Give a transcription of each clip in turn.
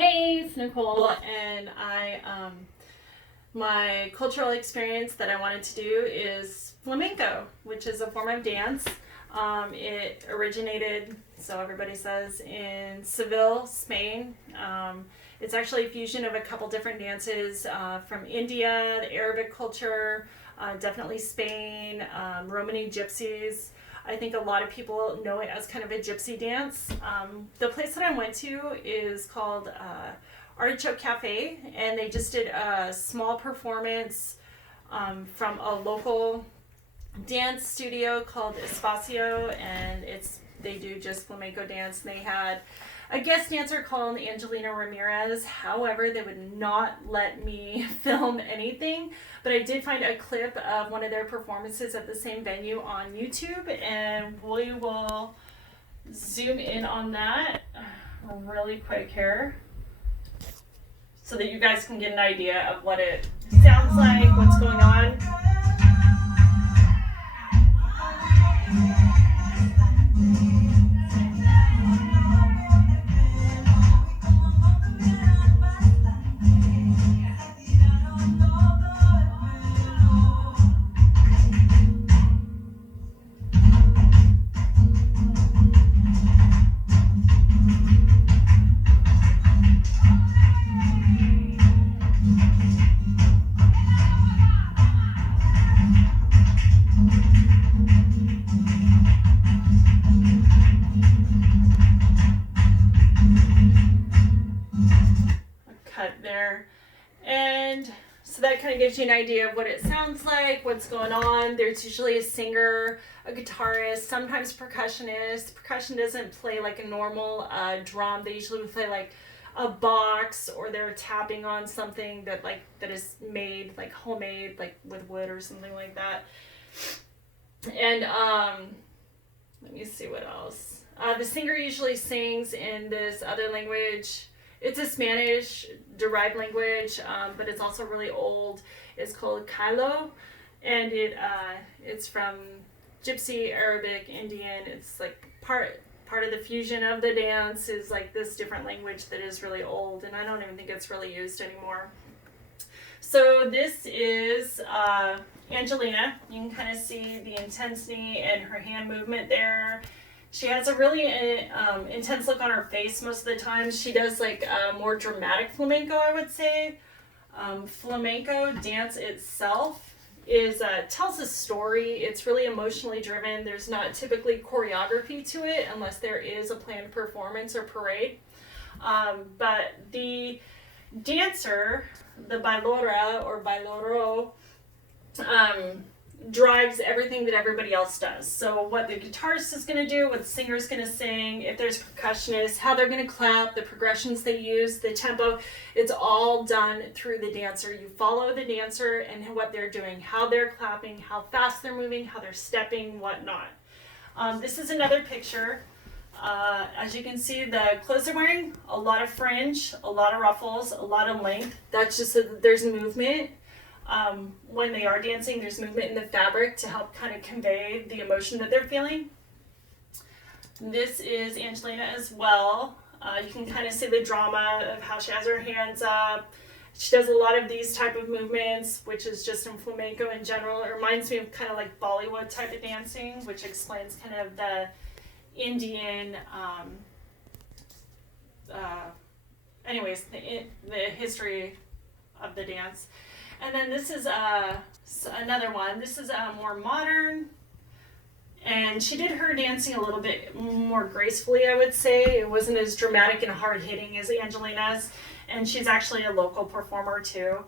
Hey, it's Nicole, and my cultural experience that I wanted to do is flamenco, which is a form of dance. It originated, so everybody says, in Seville, Spain. It's actually a fusion of a couple different dances from India, the Arabic culture, definitely Spain, Romani gypsies. I think a lot of people know it as kind of a gypsy dance. The place that I went to is called Artichoke Cafe, and they just did a small performance from a local dance studio called Espacio, and they do just flamenco dance. And they had a guest dancer called Angelina Ramirez. However, they would not let me film anything, but I did find a clip of one of their performances at the same venue on YouTube, and we will zoom in on that really quick here so that you guys can get an idea of what it sounds like, what's going on. Cut there. And so that kind of gives you an idea of what it sounds like, what's going on. There's usually a singer, a guitarist, sometimes percussionist. Percussion doesn't play like a normal drum. They usually play like a box, or they're tapping on something that is made like homemade, like with wood or something like that. And let me see what else. The singer usually sings in this other language. It's a Spanish derived language, but it's also really old. It's called Kailo, and it's from Gypsy, Arabic, Indian. It's like part of the fusion of the dance is like this different language that is really old, and I don't even think it's really used anymore. So this is Angelina. You can kind of see the intensity and her hand movement there. She has a really intense look on her face most of the time. She does like more dramatic flamenco, I would say. Flamenco dance itself tells a story. It's really emotionally driven. There's not typically choreography to it unless there is a planned performance or parade. But the dancer, the bailora or bailoro, drives everything that everybody else does. So what the guitarist is going to do, what the singer is going to sing, if there's percussionists, how they're going to clap, the progressions they use, the tempo, it's all done through the dancer. You follow the dancer and what they're doing, how they're clapping, how fast they're moving, how they're stepping, whatnot. This is another picture. As you can see, the clothes they're wearing, a lot of fringe, a lot of ruffles, a lot of length. That's just so that there's movement. When they are dancing, there's movement in the fabric to help kind of convey the emotion that they're feeling. This is Angelina as well. You can kind of see the drama of how she has her hands up. She does a lot of these type of movements, which is just in flamenco in general. It reminds me of kind of like Bollywood type of dancing, which explains kind of the Indian, the history of the dance. And then this is another one. This is more modern, and she did her dancing a little bit more gracefully, I would say. It wasn't as dramatic and hard-hitting as Angelina's, and she's actually a local performer too.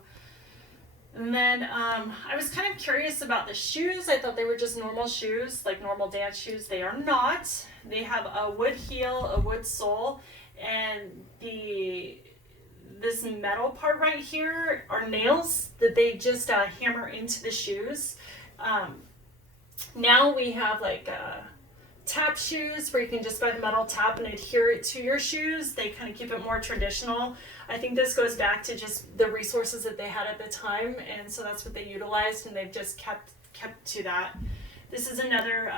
And then I was kind of curious about the shoes. I thought they were just normal shoes, like normal dance shoes. They are not. They have a wood heel, a wood sole, and this metal part right here are nails that they just hammer into the shoes. Now we have like tap shoes where you can just buy the metal tap and adhere it to your shoes. They kind of keep it more traditional. I think this goes back to just the resources that they had at the time, and so that's what they utilized, and they've just kept to that. This is another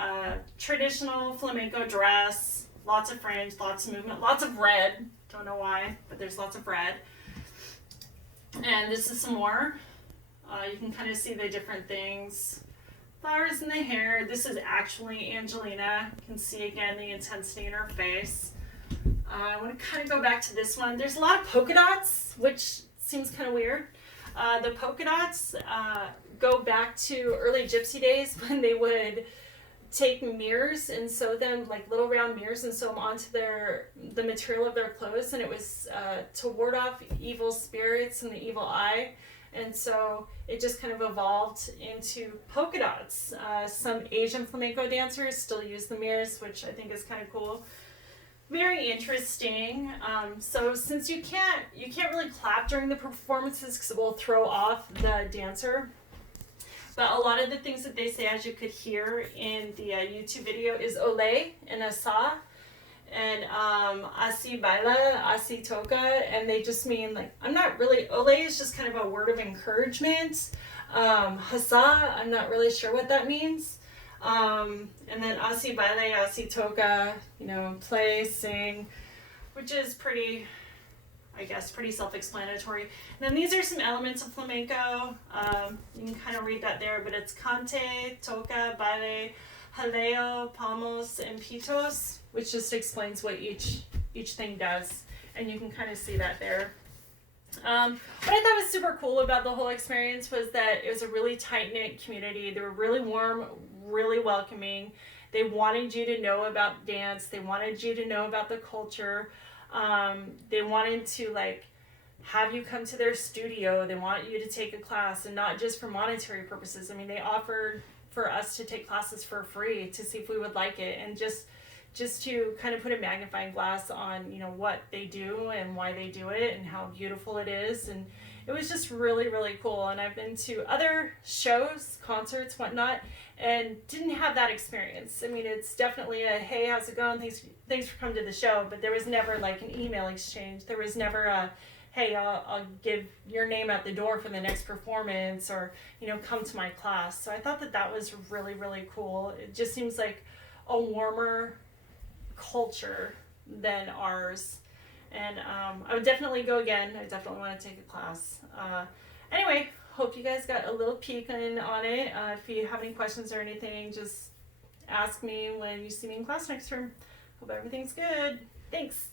traditional flamenco dress. Lots of fringe, lots of movement, lots of red. Don't know why, but there's lots of red. And this is some more. You can kind of see the different things. Flowers in the hair. This is actually Angelina. You can see again the intensity in her face. I want to kind of go back to this one. There's a lot of polka dots, which seems kind of weird. The polka dots go back to early gypsy days when they would take mirrors and sew them, like little round mirrors, and sew them onto the material of their clothes, and it was to ward off evil spirits and the evil eye. And so it just kind of evolved into polka dots. Some Asian flamenco dancers still use the mirrors, which I think is kind of cool. Very interesting. So since you can't really clap during the performances because it will throw off the dancer, but a lot of the things that they say, as you could hear in the YouTube video, is ole and asa, and asi baila, asi toca, and they just mean like, I'm not really, ole is just kind of a word of encouragement. Hasa, I'm not really sure what that means. And then asi baile, asi toca, you know, play, sing, which is pretty, I guess, pretty self-explanatory. And then these are some elements of flamenco. You can kind of read that there, but it's cante, toca, baile, jaleo, palmos, and pitos, which just explains what each thing does. And you can kind of see that there. What I thought was super cool about the whole experience was that it was a really tight-knit community. They were really warm, really welcoming. They wanted you to know about dance. They wanted you to know about the culture. They wanted to like have you come to their studio. They want you to take a class, and not just for monetary purposes. I mean, they offered for us to take classes for free to see if we would like it, and just to kind of put a magnifying glass on, you know, what they do and why they do it and how beautiful it is. And it was just really, really cool. And I've been to other shows, concerts, whatnot, and didn't have that experience. I mean, it's definitely a, hey, how's it going? Thanks for coming to the show. But there was never like an email exchange. There was never a, hey, I'll give your name at the door for the next performance, or, you know, come to my class. So I thought that was really, really cool. It just seems like a warmer culture than ours. And I would definitely go again. I definitely want to take a class. Anyway, hope you guys got a little peek on it. If you have any questions or anything, just ask me when you see me in class next term. Hope everything's good. Thanks.